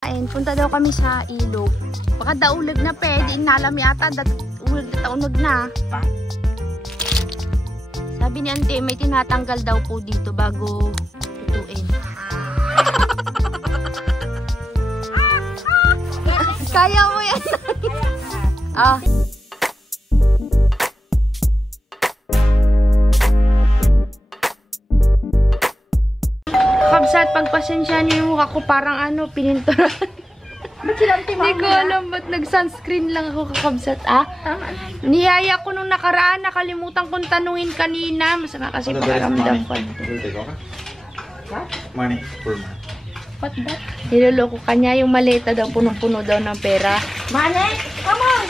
Ayun, punta daw kami sa ilog. Baka daulag na pwede, inalam yata, ulag na taunog na. Sabi ni Ante, may tinatanggal daw po dito bago tutuin. Kaya mo yan. Ah. Kabsat, pagpasensya niyo yung mukha ko parang ano, pinintura. Hindi ko alam ba't nag-sunscreen lang ako kakabsat, ah? Niyaya ko nung nakaraan, nakalimutan kong tanungin kanina. Masama kasi pakiramdam ko. Money for money. What that? Niloloko kanya yung maleta daw, punong-puno daw ng pera. Money? Come on!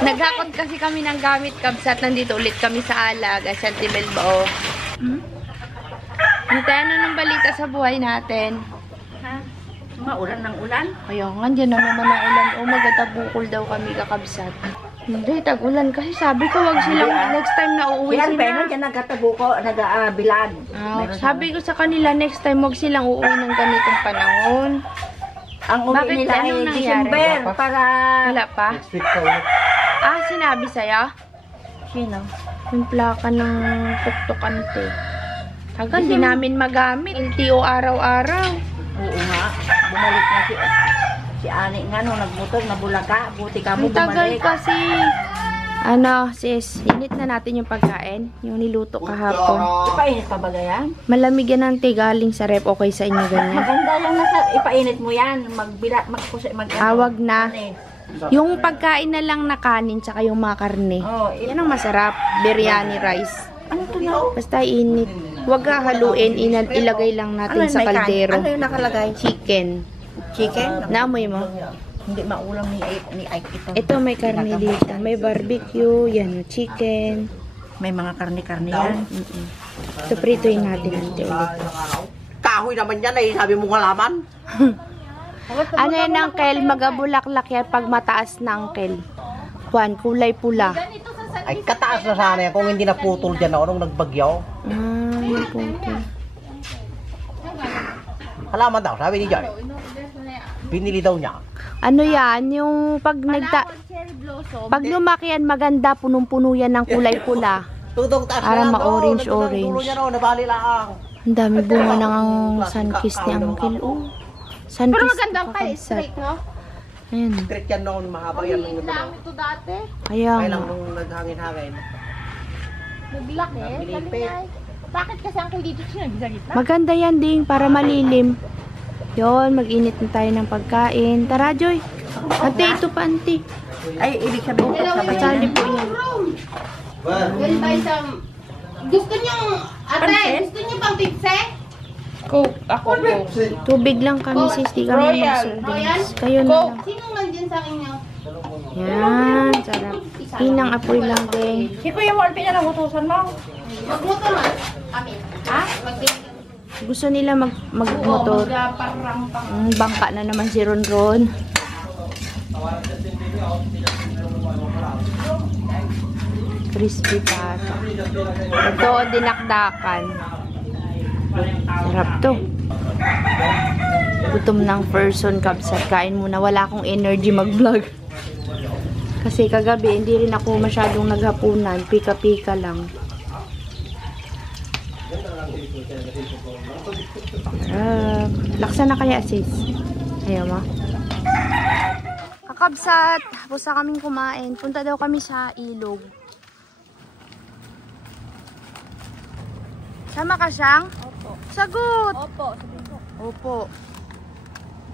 Naghakot kasi kami ng gamit, kabsat. Nandito ulit kami sa Alag, Asante Bilbao. Hintayan na ng balita sa buhay natin. Ha? Maulan ng ulan? Kaya nga, dyan na naman ang ulan. O, magatabukol daw kami kakabsat. Hindi, tag-ulan kasi sabi ko, wag silang next time na uuwi Yan, sila. pero dyan nagkatabuko, nag-bilad. Sabi ko sa kanila, next time wag silang uuwi ng ganitong panahon. Ang uwi Bakit? nila ay Anong nangyari? December para... Wala pa? Next week ka ulit. Ah, sinabi sa'yo? Sino? Yung plaka ng tuktukante. Tagal, di namin magamit. LTO araw-araw. Oo nga, bumalik na si Ani nga nung nagmotor, nabulaga. Buti ka mo Ang tagal bumalik. kasi. Ano, sis, init na natin yung pagkain. Yung niluto kahapon. Ipainit pa ba yan? Malamig yan ang galing sa rep. Okay sa inyo ganyan? Maganda yung nasa, ipainit mo yan. Awag na. Yung pagkain na lang na kanin tsaka yung mga karne. Oh, Yan ang masarap. Biryani rice. ano to na? Basta init. Huwag haluin. Ilagay lang natin sa kaldero. Ano yung nakalagay? Chicken. Chicken? Naamoy mo? Hindi maulam ni Ike ito. Ito may karne dito. May barbecue. Yan, chicken. May mga karne-karne yan. So, prituin natin natin ulit. Kahoy naman yan eh, sabi mo halaman. Ano yan, Uncle? Magabulaklak yan pag mataas na, Uncle. Juan, kulay pula. Ay, kataas na sana yan kung hindi naputol dyan ako nung nagbagyaw. Yung puti. Halaman daw, sabi ni Johnny. Binili daw niya. Ano yan? Yung pag pag lumaki yan, maganda, punong-puno yan ng kulay pula. Tutong taas Para na yan ma-orange, daw. orange. Dulo niya daw, nabali lang. Ang dami bunga ng sunkiss ni Uncle. Oh. Sunkiss. Pero magandang kay straight, no? Ayan. Secret yan noon, mahaba yan nung Dami to dati. Kaya Kaya nga. lang nung naghangin-hangin. Naglaki. Nabilipit. Bakit kasi ang dito siya sa gitna? Maganda yan ding para malilim. Yon, mag-init na tayo ng pagkain. Tara, Joy. Ate, ito pa, ante. Ay, ibig sabihin ko sabay Sali po yan. Well, by some... Gusto niyo, ate, gusto niyo pang pizza? Coke. Ako, Coke. Tubig lang kami, sis. Di kami mag-sodas. Kayo na lang. Sino nandiyan sa inyo? Yan, sarap. Inang apoy lang din. Si Kuya Wolpe na nagutusan mo. Magluto man. Kami. Ha? Gusto nila magmotor. Bangka na naman si Ronron. Crispy pata. Ito, dinakdakan. Sarap to. Gutom ng person, kabsat. Kain muna. Wala akong energy mag-vlog. Kasi kagabi, hindi rin ako masyadong naghapunan. Pika-pika lang. Laksa na kaya, sis? Ayaw mo? Kakabsat, tapos na kaming kumain. Punta daw kami sa ilog. Sama ka siyang? Opo. Sagot! Opo, sabi ko. Opo.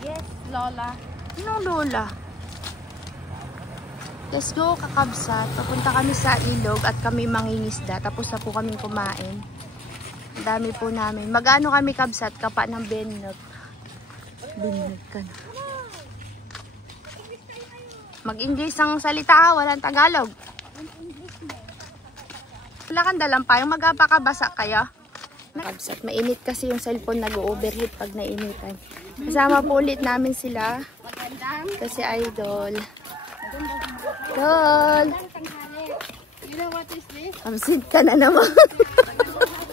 Yes, Lola. Anong lola? Let's go, kakabsat. Papunta kami sa ilog at kami mangingisda. Tapos na po kaming kumain. Ang dami po namin. Mag-ano kami, kabsat? Kapa ng bennog. Bennog ka na. Mag-English ang salita, ha? Walang Tagalog. Wala kang dalampay. Magpakabasa kayo. Kabsat, mainit kasi yung cellphone nag-overheat pag nainitan. Kasama po ulit namin sila. Kasi idol. Idol! You know what is this? Absent ka na naman.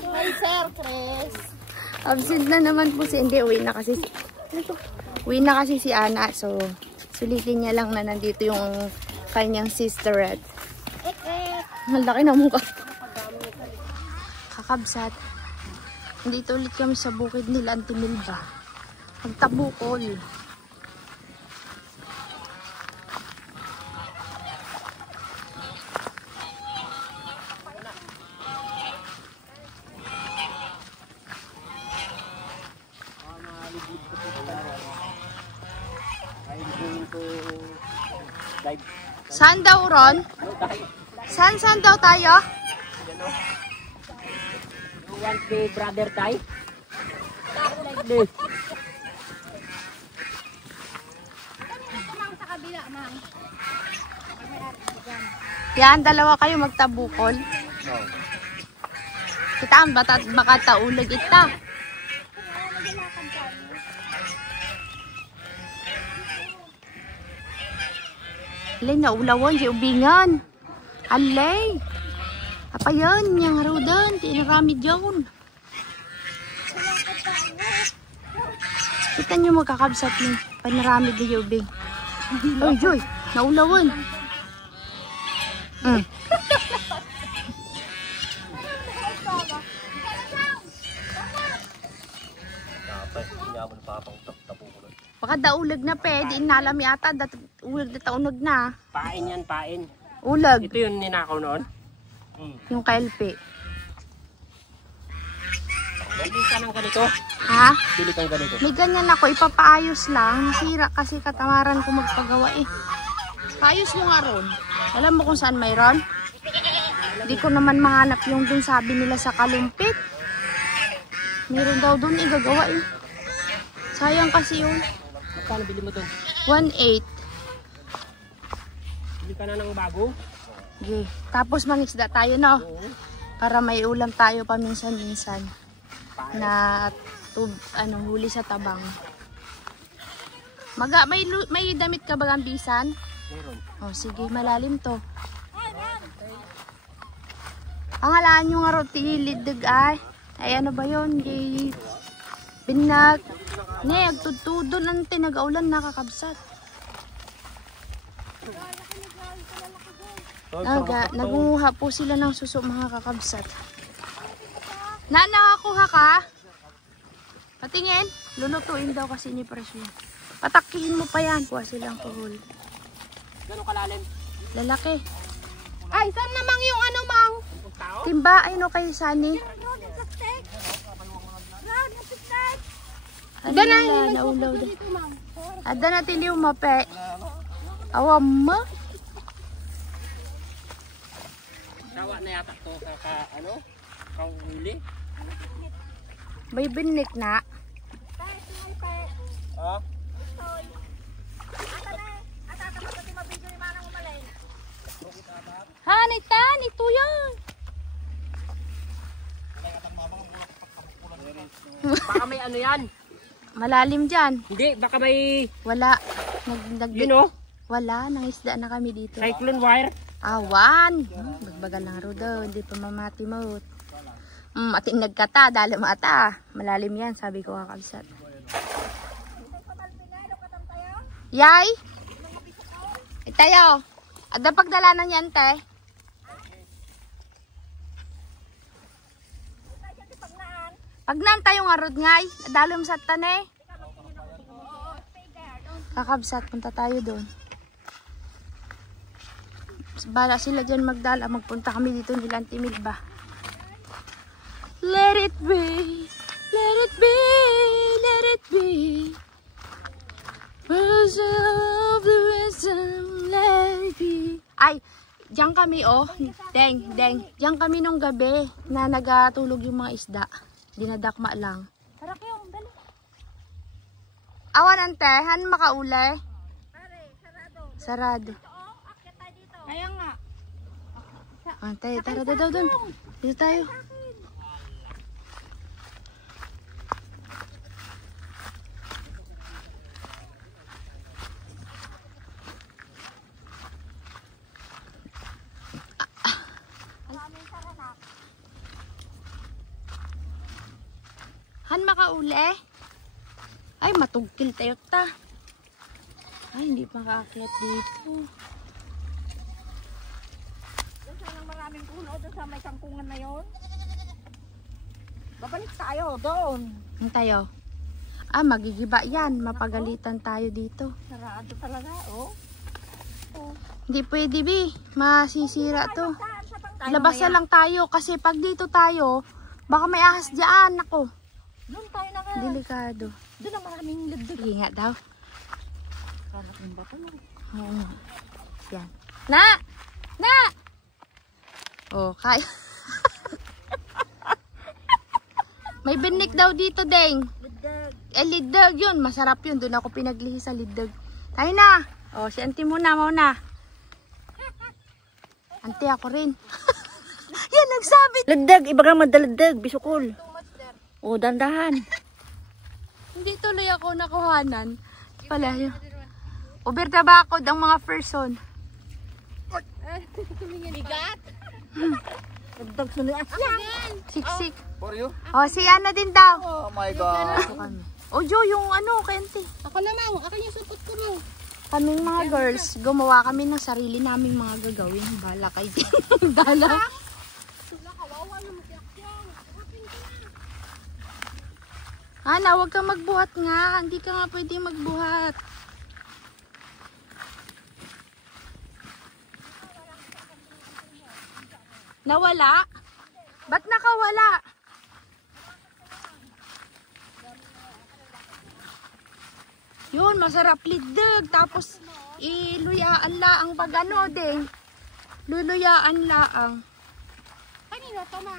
Hi, Sir Chris. Absent na naman po si... Hindi, uwi na kasi. Ano to? Uwi na kasi si Ana, so sulitin niya lang na nandito yung kanyang sisterette. Ang laki na mukha. Kakabsat. Nandito ulit kami sa bukid nila Antimilba. Magtabukol. Saan daw, Ron? Saan daw tayo? You want to brother Tay? Like this. Yan, dalawa kayo magtabukol. Kitaan, baka taulag ita. Alay, naulawan, di ubingan. Alay. Apa yan, yung harudan, di narami dyan. Kita nyo magkakabsat ni panarami di ubing. Ay, Joy, naulawan. Baka daulag na pe, di inalami ata, ulag na taunog na. Pain yan, pain. Ulag. Ito yung ninakaw noon? Yung KLP. Bili ka ng ganito? Ha? Bili kang ganito. May ganyan ako, ipapaayos lang. Nasira kasi katamaran ko magpagawa eh. Paayos mo nga ron. Alam mo kung saan mayroon? Hindi ko naman mahanap yung dun sabi nila sa Kalumpit. Meron daw dun gagawa eh. Sayang kasi yun. Magkano bili mo to? 1.8. Bili ka na ng bago? Okay. Tapos mangisda tayo no? Para may ulam tayo paminsan-minsan. Na huli sa tabang. May damit ka ba gambisan? Meron. Oh, sige, malalim to. Ang halaan nyo nga rotilid ay. Ay ano ba yun? Binag. Ne, agtudtudon ang tinagaulan nakakabsat. Nagunguha po sila ng suso mga kakabsat. Nakakuha ka? Patingin. Lulutuin daw kasi ni Presyo. Patakihin mo pa yan. Kuha silang kuhul. Gano'ng kalalim? Lalaki. Ay, saan namang yung ano, Mang? Timba, ay no kayo sani. Ano nila, naulaw daw. Ada natin yung mape. Awam mo. Sawa na yata to kahuli. May binik na. Oh. Hanita, ito yan. Baka may ano yan? Malalim dyan. Hindi, baka may... Wala. You know? Wala, nangisda na kami dito. Cyclone wire. Awan. Magbagal lang rudo, hindi pa mamati mo. Ating nagkata, dali mata. Malalim yan, sabi ko kakabsat. Yay! Itayo. Ada pagdalanan yan, te. Pagnan tayo nga rod ngay. Dalim sa tane. Kakabsat, punta tayo doon. Bala sila dyan magdala. Magpunta kami dito nila Antimilba. Let it be. Let it be. Let it be. Words of the wisdom, let it be. Ay, diyan kami oh. Deng. Diyan kami nung gabi na nagatulog yung mga isda. Dinadakma lang. Tara kayo, dali. Awan ante, han makaule? Sarado. Sarado. Kaya nga. Ante, tara daw dun. Dito tayo. Han makaule? Ay, matugkil tayo ta. Ay, hindi pa kaakyat dito. Doon sana maraming puno doon sa may kangkungan na yon. Babalik tayo doon. Ang tayo. Ah, magigiba yan. Mapagalitan tayo dito. Sarado talaga, oh. Hindi pwede, Bi. Masisira to. Labas na lang tayo. Kasi pag dito tayo, baka may ahas dyan. Ako. Doon tayo na nga. Delikado. Doon ang maraming ligdig. Sige nga daw. Kalat ng bato mo. Oo. Yan. Na! Na! Oh, kaya. May binik daw dito, Deng. Ligdig. Liddag yun. Masarap yun. Doon ako pinaglihi sa liddag. Tayo na. Oh, si auntie muna, mauna. Auntie, ako rin. Yan, nagsabi. Ligdig, iba kang madaligdig, bisukol. Oh, dandahan. Hindi tuloy ako nakuhanan. Pala yun. Uber tabakod ang mga person. Bigat. Ligdig, sunod. Siksik. For you? Oh, si ano din daw. Oh my God. O, Jo, yung ano, kay auntie. Ako naman, akin yung supot ko mo. Kaming mga girls, gumawa kami ng sarili naming mga gagawin. Bala kay Dala. Sula, kawawa na magyakyang. Hapin ko na. Ana, huwag kang magbuhat nga. Hindi ka nga pwede magbuhat. Nawala? Ba't nakawala? Yun, masarap liddig. Tapos, iluyaan laang pag ano, ding. Luluyaan laang. Kanino to, ma?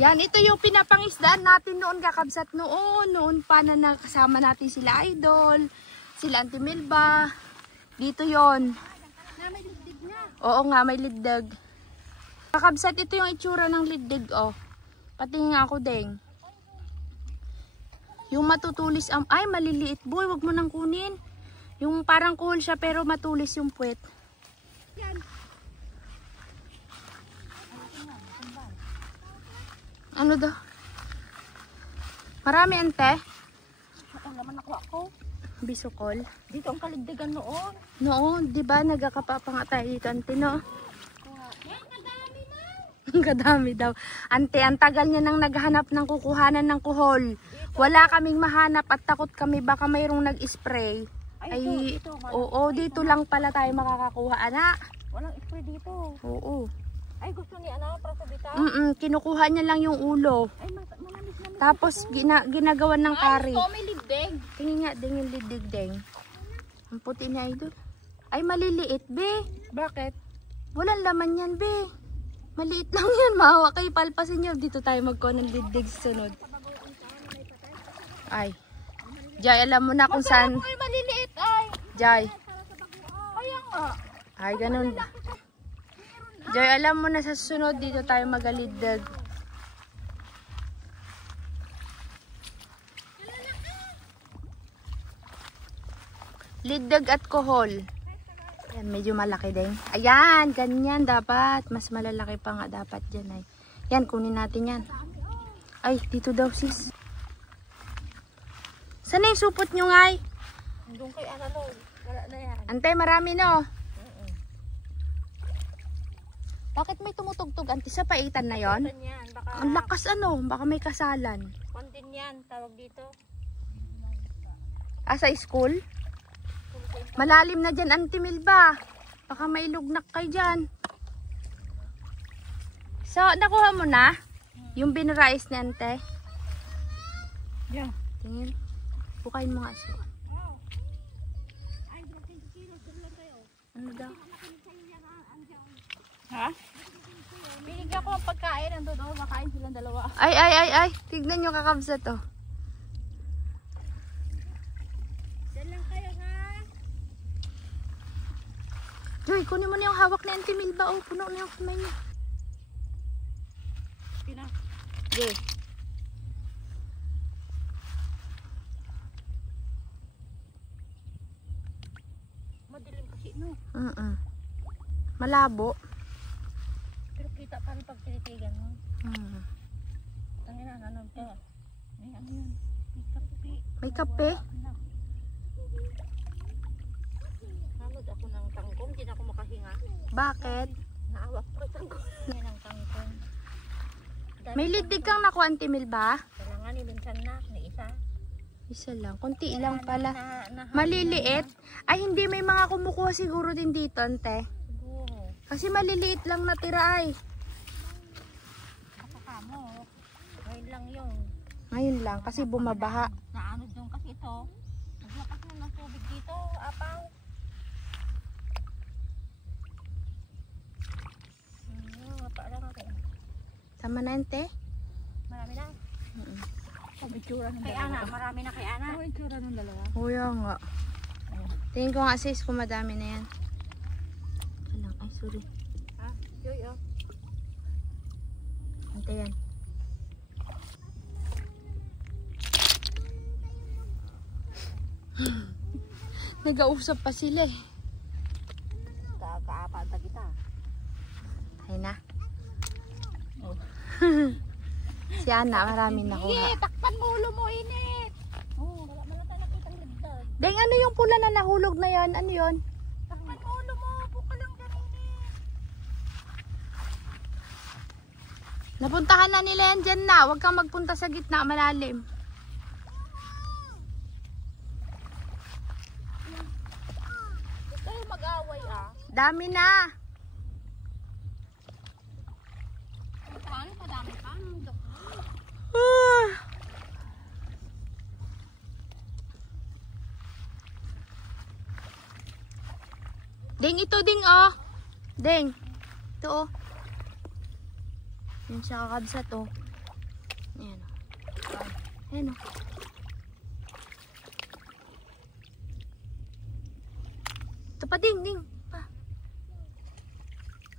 Yan, ito yung pinapangisdaan natin noon, kakabsat noon. Noon pa na nakasama natin sila Idol, sila Auntie Melba. Dito yon. Na may ligdig na. Oo nga, may liddig. Kakabsat, ito yung itsura ng liddig, oh. Patingin nga ako, Deng. Yung matutulis ang... Ay, maliliit, boy. Wag mo nang kunin. Yung parang kuhol siya, pero matulis yung puwet. Yan. Ano daw? Marami, ante. Ang laman ako ako. Bisukol. Dito ang kaligdigan noon. Noon, di ba? Nagkakapapa nga tayo dito, ante, no? Yan, kadami na. Ang kadami daw. Ante, ang tagal niya nang naghanap ng kukuhanan ng kuhol. Wala kaming mahanap at takot kami baka mayroong nag-spray. Ay, dito. oo, dito lang pala tayo makakakuha, anak. Walang spray dito. Oo. Ay, gusto ni ano, para sa bita. Kinukuha niya lang yung ulo. Ay, manamis na. Tapos, ginagawan ng kari. Oh, may ligdig. Tingin nga, ding yung lidig, ding. Ang puti niya, Idol. Ay, maliliit, be. Bakit? Walang laman yan, be. Maliit lang yan. Maawa kayo, palpasin nyo. Dito tayo magkuha ng lidig sa sunod. Ay. Jai, alam mo na kung saan. Ay, maliliit ay. Jai. Kaya nga. Ay, ganun. Jai, alam mo na sa sunod. Dito tayo magalidag. Lidag at kohol. Ayan, medyo malaki din. Ayan, ganyan dapat. Mas malalaki pa nga dapat dyan. Ay. Yan, kunin natin yan. Ay, dito daw sis. Saan na yung supot nyo ngay? Doon kay ano, wala na yan. Antay, marami no. Bakit may tumutugtog? Ante, sa paitan na yon? Yan, baka Ang lakas ano, baka may kasalan. kondin yan, tawag dito. Sa school? Malalim na dyan, Auntie Melba. Baka may lugnak kayo dyan. So, nakuha mo na? Yung binrice ni Ante? Yeah. Tingin. Bukayin mo nga siya. Ano daw? Ha? Binigyan ko ang pagkain. Ando doon, makain silang dalawa. Ay. Tignan nyo kakabsa to. Diyan lang kayo, ha? Joy, kunin mo na yung hawak ni Auntie Melba. Oh, puno na yung kamay niya. Okay. Madilim kasi, no? Malabo. Pero kita pa rin pag tinitigan mo. Tangina, ano to? May ano yun? May kape. May kape? Nalod ako ng tangkong, hindi na ako makahinga. Bakit? Naawak ko tangkong. Yan ang tangkong. May lidig kang nakuha, Auntie Milba? Kailangan ni minsan na, may isa. Isa lang. Kunti lang pala. Na, Maliliit? Ay, hindi. May mga kumukuha siguro din dito, Ante. siguro. Kasi maliliit lang natira ay. Kapaka mo. Ngayon lang yun. Ngayon lang, kasi bumabaha. Naano doon kasi ito. Naglakas na ng tubig dito, apaw. Parang ako. Tama na, Ante? Marami na. Kay Ana, marami na kay Ana. Ang itsura ng dalawa. Kuya nga. Tingin ko nga sis kung madami na yan. Alang, ay sorry. Ah, yoy oh. Ante yan. Nag-ausap pa sila eh. Kaapat na kita. Ay na. Oh. Si Ana, marami nakuha. Takpan mo ulo mo, init. Oh, wala man tayo nakitang ligdag. Deng, ano yung pula na nahulog na yon? Ano yon? Takpan mo ulo mo, buka lang kanini. Napuntahan na nila yan dyan na. Huwag kang magpunta sa gitna, malalim. Huwag kayo mag-away ah. Dami na. Paano madami pa? Deng, ito ding oh. Deng. Ito oh. Yan siya kakabsat oh. Ayan oh. Ayan oh. Ito pa ding, ding. Pa.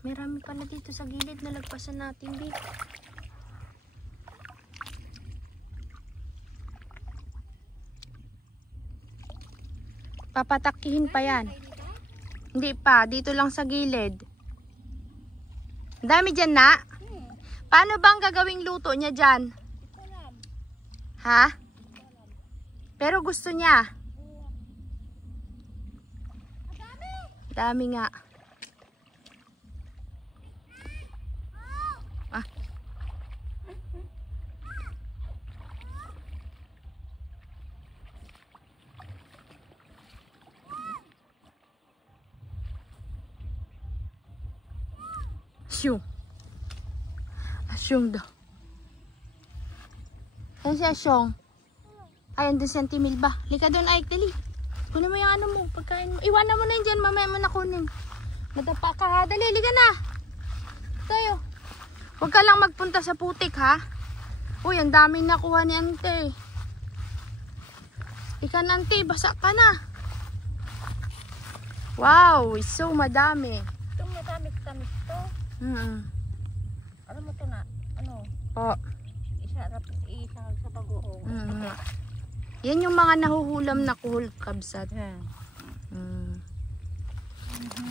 Marami pala dito sa gilid na lagpasan natin dito. Papatakihin pa yan. Hindi pa, dito lang sa gilid. Ang dami dyan na. Paano bang gagawing luto niya dyan? Ha? Pero gusto niya. Dami nga. Ah. Asyong. Asyong daw. Ayan si Asyong. Ayan doon si Auntie Milba. Lika doon, Ike, dali. Kunin mo yung ano mo, pagkain mo. Iwanan mo na yun dyan, mamaya mo na kunin. Madapa ka ha, dali, lika na. Tayo. Huwag ka lang magpunta sa putik ha. Uy, ang daming nakuha ni Ante. Ika na, Ante, basa ka na. Wow, so madami. Itong madami-tamis to. Ano mo to na? Ano? Po. Isa sa pag-uong. Yan yung mga nahuhulam na kuhol, kabsat.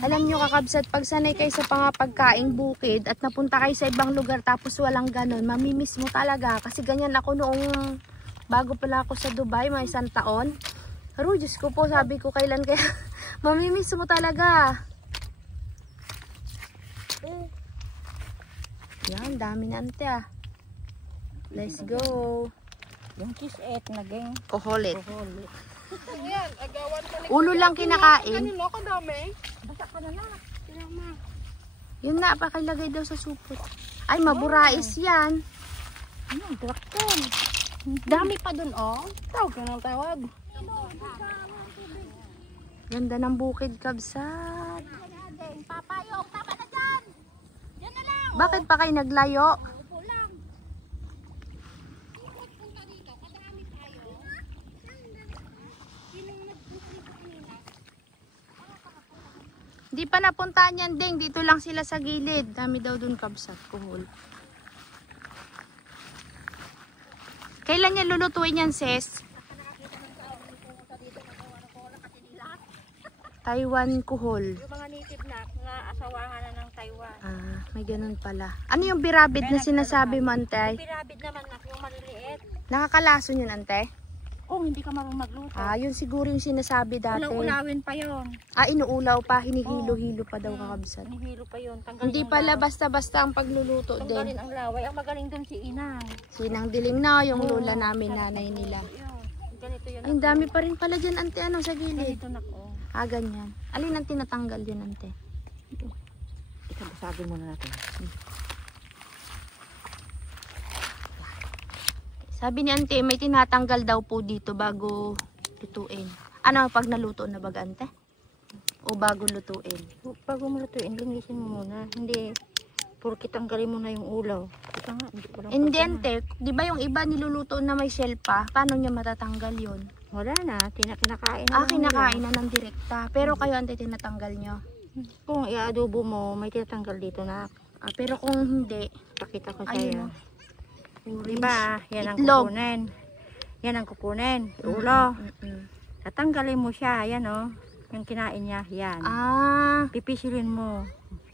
Alam nyo kakabsat, pag sanay kayo sa pagkaing bukid at napunta kayo sa ibang lugar tapos walang ganon, mamimiss mo talaga. Kasi ganyan ako noong bago pala ako sa Dubai, may 1 taon. Pero Diyos ko po, sabi ko kailan kaya mamimiss mo talaga. Yan, dami na Ante ah. Let's go. Yung cheese-et naging Kuhulit. kuhulit. Ulo lang kinakain. Kanino ka dami? Basta ka na na. Yun na, pakilagay daw sa supot. Ay, maburais yan. Ano, drakton. Dami pa dun oh. Tawag ka ng tawag. Ganda ng bukid, kabsat. Papayok, tama na dyan. Yan na lang. Bakit pa kayo naglayo? Upo lang. Di pa napuntahan yan, Deng. Dito lang sila sa gilid. Dami daw dun, kabsat. Kuhol. Kailan niya lulutuin yan, sis? Taiwan kuhol. Yung mga native na asawahan na ng Taiwan. Ah, may ganun pala. Ano yung birabid na sinasabi mo, ante? Pirabid naman na yung maliliit. Nakakalason yun, ante? Kung hindi ka marunong magluto. Ah, yun siguro yung sinasabi dati. Ulaw-ulawin pa yon. Ah, inuulaw pa, hinihilo-hilo pa daw kakabsat. Hinihilo pa yon. Hindi pala basta-basta ang pagluluto Tanggalin din. ang laway. Ang magaling doon si Inang. Sinang diling na, yung lola namin, nanay nila. Ganito yun. Ay, ang dami pa rin pala dyan, ante, ano, sa gilid. Ganito na ko. Ah, ganyan. Alin ang tinatanggal din, ante? Ikaw, basagin muna natin. Sabi ni ante, may tinatanggal daw po dito bago lutuin. Ano, pag naluto na baga, ante? O bago lutuin? Bago mo lutuin, linisin mo muna. Hindi, purki tanggalin mo na yung ulaw. Ika nga, hindi ko lang Hindi, ante. Di ba yung iba niluluto na may shell pa? Paano niya matatanggal yon? Wala na, kinakain na. Ah, kinakain na ng direkta. Pero kayo, ante, tinatanggal nyo. Kung i-adobo mo, may tinatanggal dito na. Ah, pero kung hindi, Pakita ko ayun, sa'yo. orange. Diba? Yan ang Itlog. kukunin. Yan ang kukunin. Ulo. Mm-mm. Tatanggalin mo siya. Yan o. Yung kinain niya. Yan. Ah, Pipisilin mo.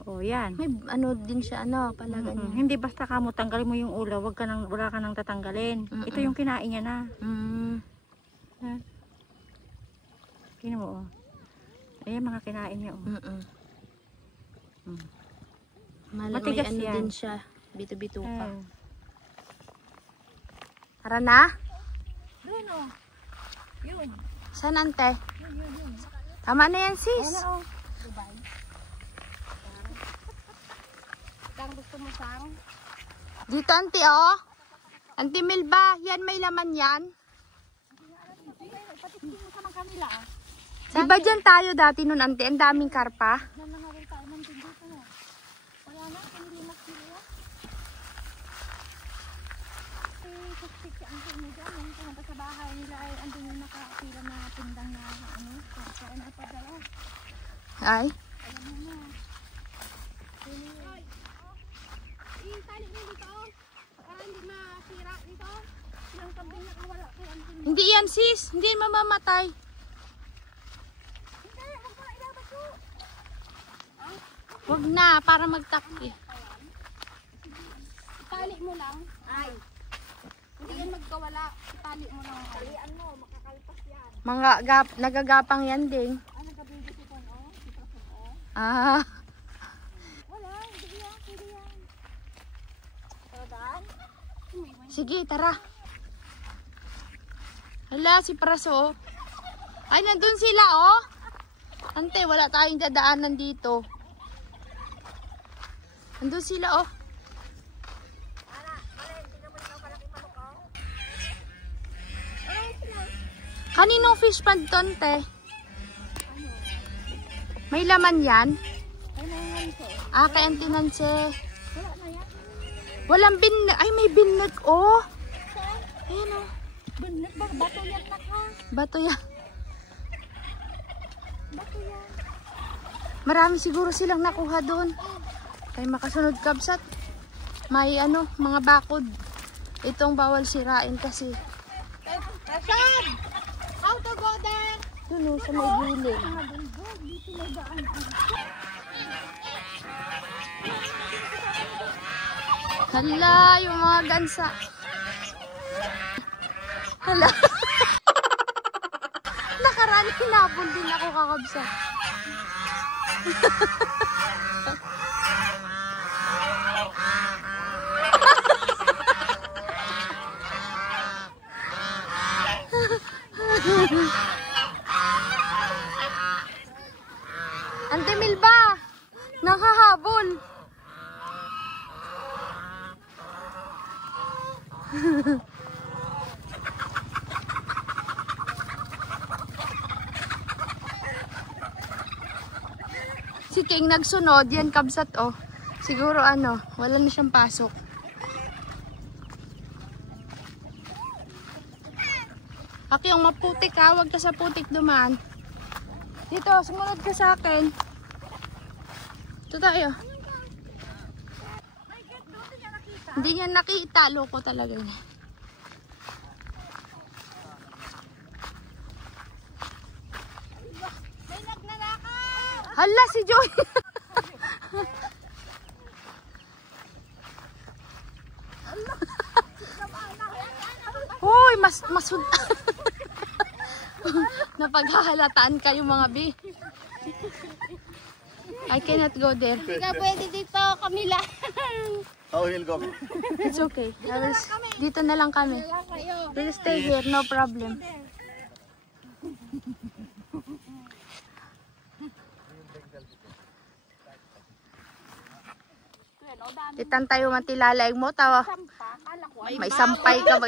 O yan. may ano din siya, ano, pala ganyan. Hindi basta ka mo tanggalin mo yung ulo. Wala ka nang tatanggalin. Ito yung kinain niya na. Ha? Tingnan mo o. Ayan mga kinain niya o. May Matigas ano yan. din siya. Bito-bito pa. Ayun. Tara na. Ayun o. Yun. Saan, ante? Tama na yan, sis. Ayun o. Kang gusto mo sang? Dito, ante, oh. Ante Milba, yan may laman yan. Di ba dyan tayo dati nun, ante? Ang daming karpa. Ay. Hindi yan, sis. Hindi yan mamamatay. Huwag na, para magtakti. Tali mo lang. Ay. Hindi yan magkawala. Tali mo lang. Talian mo, makakalpas yan. Mga nagagapang yan ding. Ah. Wala, hindi yan, hindi yan. Sige, tara. Hala, si Praso. Ay, nandun sila, oh. Ante, wala tayong dadaanan dito. Nandun sila, oh. Kaninong fish pond to, ante? May laman yan? Ah, kay Auntie Nancy. Walang binag. Ay, may binag, oh. Ayan, oh. Benet, bato yan na ka. Bato yan. Marami siguro silang nakuha doon. Kaya makasunod kabsat. May ano, mga bakod. Itong bawal sirain kasi. Rashad! How to go there? Doon, oh, sa may gilid. Hala, yung mga gansa. Hala. Nakaraan, hinabol din ako kakabsa. Ante Milba, nakahabol. Si King nagsunod, yan kabsat, oh. Siguro ano, wala na siyang pasok. Aki, yung maputik ha, huwag ka sa putik dumaan. Dito, sumunod ka sa akin. Ito tayo. Hindi niya nakita, loko talaga niya. Hala, si Joy. Uy, masud. Napaghahalataan kayo mga bi. I cannot go there. Hindi ka pwede dito, Camila. How will go? It's okay. Dito na lang kami. We'll stay here, no problem. Itan tayo mantilalag mo, tawa. May sampay ka ba?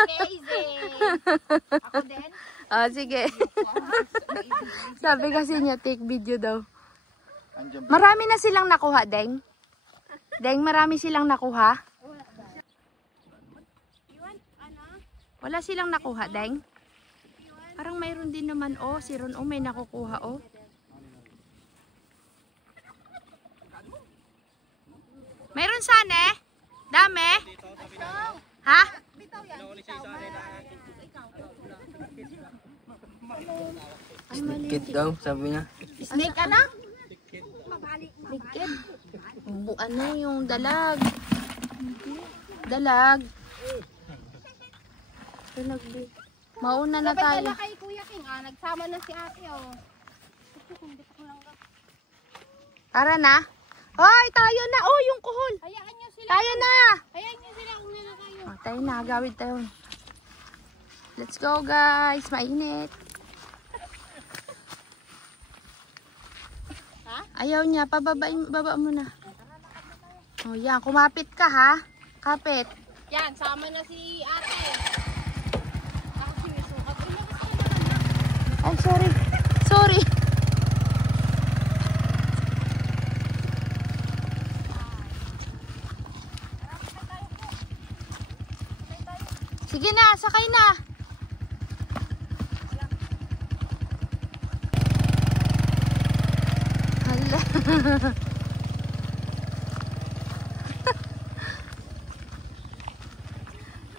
Amazing! Ako din? Ah, sige. Sabi kasi niya, take video daw. Marami na silang nakuha, Deng. Deng, marami silang nakuha. Wala silang nakuha, Deng. Parang mayroon din naman, oh. Si Ron, oh, may nakukuha, oh. Mayroon sana, eh. Dami. Ha? Kit daw, sabi niya. Snake, ano? Naked. Ano yung dalag? Dalag. Mauna na tayo. Pala kay Kuya King, nagsama na si ate, oh. Tara na. Hoy, tayo na. Oh, yung kuhol. Hayaan nyo sila. Tayo na. Hayaan nyo sila kung na kayo. Oh, tayo na. Gawid tayo. Let's go, guys. Mainit. Ha? Ayaw niya. Baba mo na. Oh, yan. Kumapit ka, ha? Kapit. Yan, sama na si ate. Ako si Misukat. Ay, sorry. Sorry. Sige na, sakay na. Hala.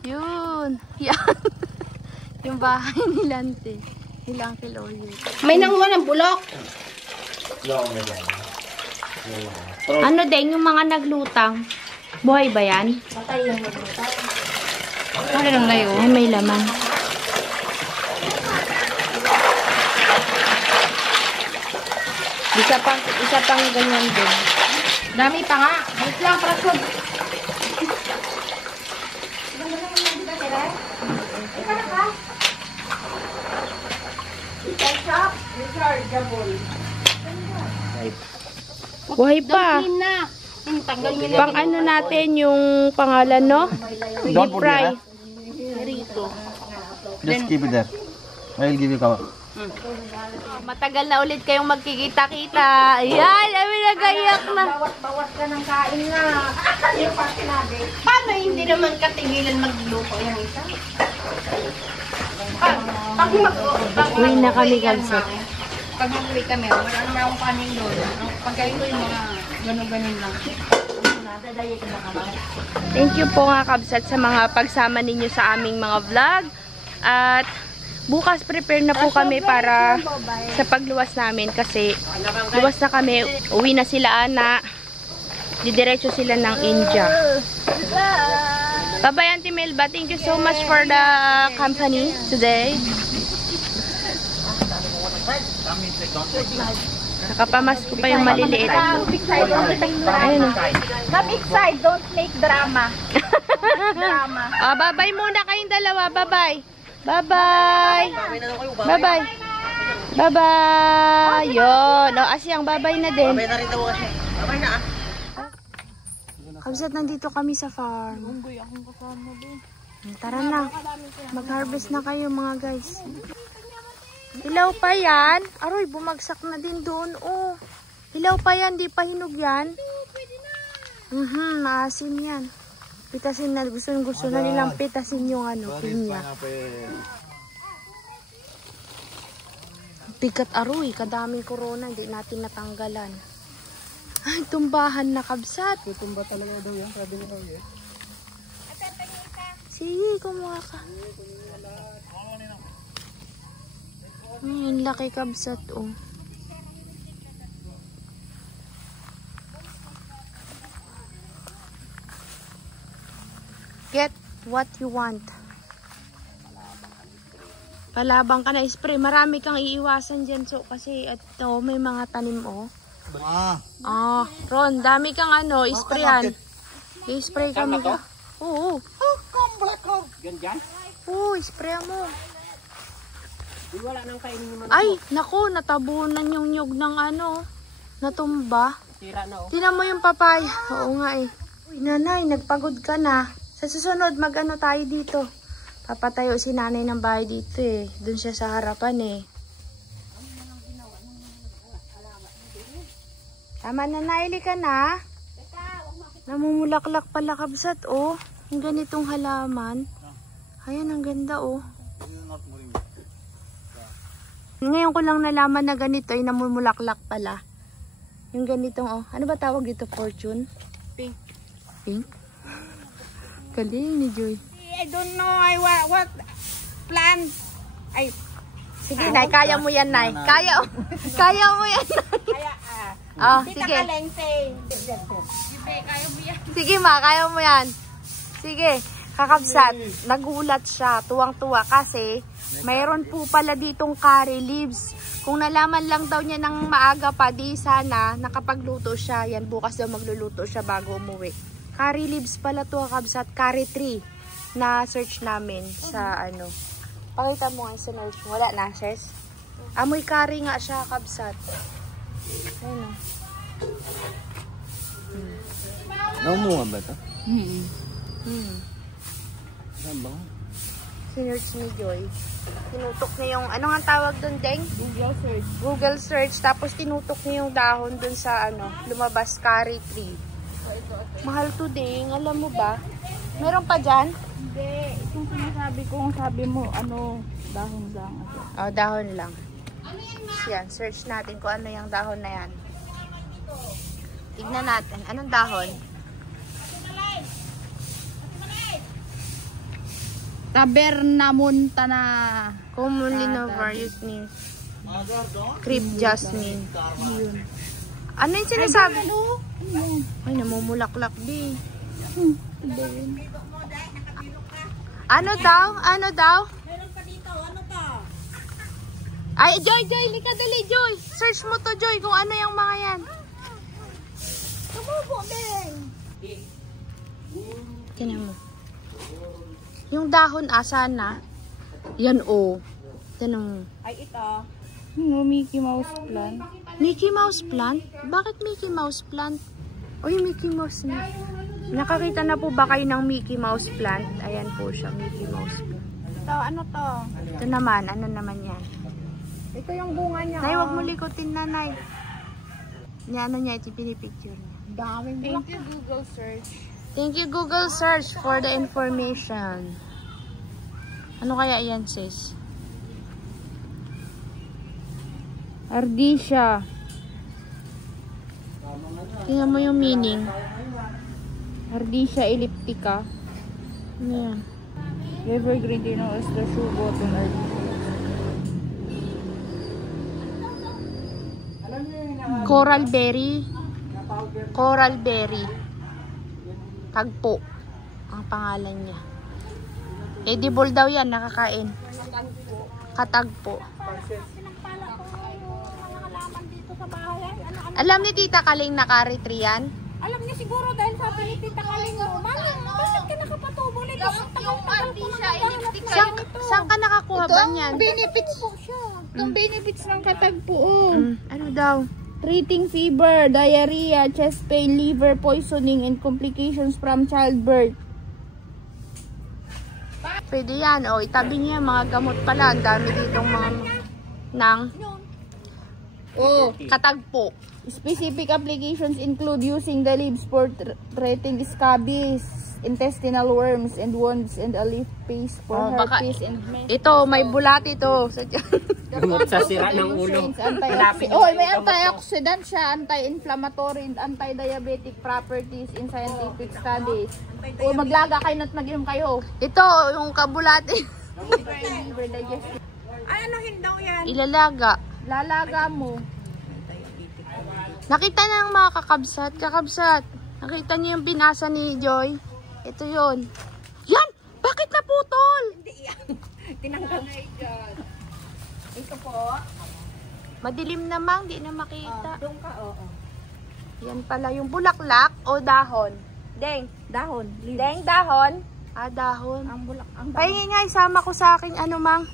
Yun. Yan. Yung bahay ni Lante. Ilang kilo yun. May nanguha ng bulok. Ano din yung mga naglutang? Buhay ba yan? Ano lang layo? Ay, may laman. Isa pang ganyan din. Dami pa nga. Wait lang, prasod. Buhay pa. Na. Tanggal nyo na. Pang ano natin yung pangalan, no? Deep fry. Just keep it there. I'll give you cover. Matagal na ulit kayong magkikita-kita. Ayan, kami nag-aiyak na. Bawas ka ng kain na. Yung pa sinabi. Paano hindi naman katigilan magluto yung isa? Uwi na kami, Kalsot. Pag mag-uwi kami, wala naman akong kanin doon. Pagkain ko yung mga gano'n-ganon lang. Thank you po nga, Kabsat, sa mga pagsama ninyo sa aming mga vlog. At bukas prepare na po kami para sa pagluwas namin kasi luwas na kami, uwi na sila Ana, didiretso sila ng India. Bye-bye, Auntie Melba. Thank you so much for the company today. Nakapamasko pa yung maliliit. Ayun. Big side, don't make drama. Drama. Ah, bye-bye muna kayong dalawa. Bye-bye. Bye-bye. Bye-bye. Bye-bye. Yun. O, Asyang, bye-bye na din. May narito mo kasi. Abay na ah. Kabsat, nandito kami sa farm. Tara na. Mag-harvest na kayo mga guys. Hilaw pa yan. Aroy, bumagsak na din doon. Oh. Hilaw pa yan. Di pa hinog yan. Maasim yan. Pitasin na. Gusto na nilang pitasin yung ano, pinya. Bigat aroy. Kadaming corona. Hindi natin natanggalan. Ay, tumbahan na, Kabsat. Tutumba talaga daw yan, sabi ni Roy. Sige, kumuha ka. Ang laki, Kabsat, oh. Get what you want. Palabang ka na spray. Marami kang iiwasan dyan. So, kasi ito, may mga tanim, oh. Ron, dami kang ano, sprayan. I-spray ka mo. Oo. Oo, spray mo. Ay, naku, natabunan yung nyug ng ano, natumba. Tingnan mo yung papaya. Oo nga eh. Uy, nanay, nagpagod ka na. Sa susunod, mag-ano tayo dito. Papatayo si nanay ng bahay dito eh. Doon siya sa harapan eh. Tama na, naili ka na. Namumulaklak pala kabsat oh. Ang ganitong halaman. Ayan, ang ganda oh. Ngayon ko lang nalaman na ganito ay namumulaklak pala. Yung ganitong oh. Ano ba tawag dito? Fortune? Pink. Pink? Galing ni Joy. I don't know what plant. Sige, Nay, kaya mo yan, Nay. Kaya mo yan, Nay. Sige. Sige, ma, kaya mo yan. Sige, kakabsat. Nagulat siya, tuwang-tuwa kasi mayroon po pala ditong curry leaves. Kung nalaman lang daw niya ng maaga pa, di sana nakapagluto siya. Yan, bukas daw magluluto siya bago umuwi. Curry leaves pala to, kakabsat. Curry tree na search namin sa ano. Pakita mo nga sa search. Wala na, sis. Amoy curry nga siya, kabsat. Ayun o. Naumuha ba ito? Saan ba? Sinearch ni Joy. Tinutok niya yung, ano nga tawag doon, Deng? Google search. Google search. Tapos tinutok niya yung dahon doon sa ano, lumabas curry tree. Mahal to, Deng. Alam mo ba? Meron pa dyan? Hindi. Itong sinasabi ko, sabi mo, ano, dahon lang. Oh, dahon lang. Yan, search natin kung ano yung dahon na yan. Tignan natin. Anong dahon? Tabernamuntana. Commonly known various names. Crepe jasmine. Ano yung sinasabi? Ay, namumulaklak di. Ano daw? Ano daw? Ay, Joy, lika dali, Joy. Search mo to, Joy, kung ano yung mga yan. Tinan mo. Yung dahon, asan na? Yan, oh. Tinan mo. Ay, ito. Mickey Mouse plant. Mickey Mouse plant? Bakit Mickey Mouse plant? Uy, Mickey Mouse na. Nakakita na po ba kayo ng Mickey Mouse plant? Ayan po siya, Mickey Mouse plant. Ito, ano to? Ito naman, ano naman yan? Ito yung bunga niya. Nay, wag mo likutin na, Nay. Ano niya, ito pinipicture niya. Daming Thank you, Google search. Thank you, Google search for the information. Ano kaya yan, sis? Ardisia. Tingnan mo yung meaning. Ardisia elliptica. Ano yan? Evergreen din as the shoe button ardisia. Coral berry. Coral berry. Tagpo. Ang pangalan niya. Edible daw yan, nakakain. Katagpo. Alam ni Tita Kaling na curry tree yan? Alam niya siguro dahil sabi ni Tita Kaling mo, Mami, bakit ka nakapatubo nito? Yung ardisia elliptica. Saan ka nakakuha ba niyan? Benefits po siya. Itong benefits ng katagpo. Ano daw? Treating fever, diarrhea, chest pain, liver poisoning, and complications from childbirth. Pwede yan. O, itabi niya. Mga gamot pala. Ang dami ditong mga katagpo. Specific applications include using the leaves for treating scabies, intestinal worms, and wounds, and a leaf paste for herpes and Ito, may bulat ito. Gamot sa sira ng ulo. May antioxidant siya, anti-inflammatory, and anti-diabetic properties in scientific studies. O maglaga kayo at mag-inom kayo. Ito, yung kabulati. Liver digestive. Ay, anuhin daw yan? Ilalaga. Lalaga mo. Nakita na ng mga kakabsat. Kakabsat. Nakita niyo yung binasa ni Joy? Ito yun. naputol. Tinanggal. Ito po. Madilim namang, di na makita. Doon ka, oo. Yan pala yung bulaklak o dahon. Deng. Dahon. Deng, dahon. Ah, dahon. Ang bulak. Ang Pahingi nga, isama ko sa aking ano mang.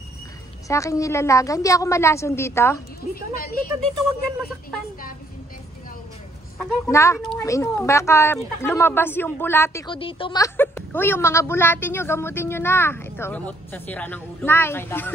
Sa aking nilalaga. Hindi ako malason dito. Dito na. Dito. Huwag yan masaktan. Tagal ko Na, binuhay ito. baka lumabas yung bulati ko dito, ma. Huy, yung mga bulati nyo, gamutin nyo na. Ito. Gamot sa sira ng ulo. Nay. Kailangan.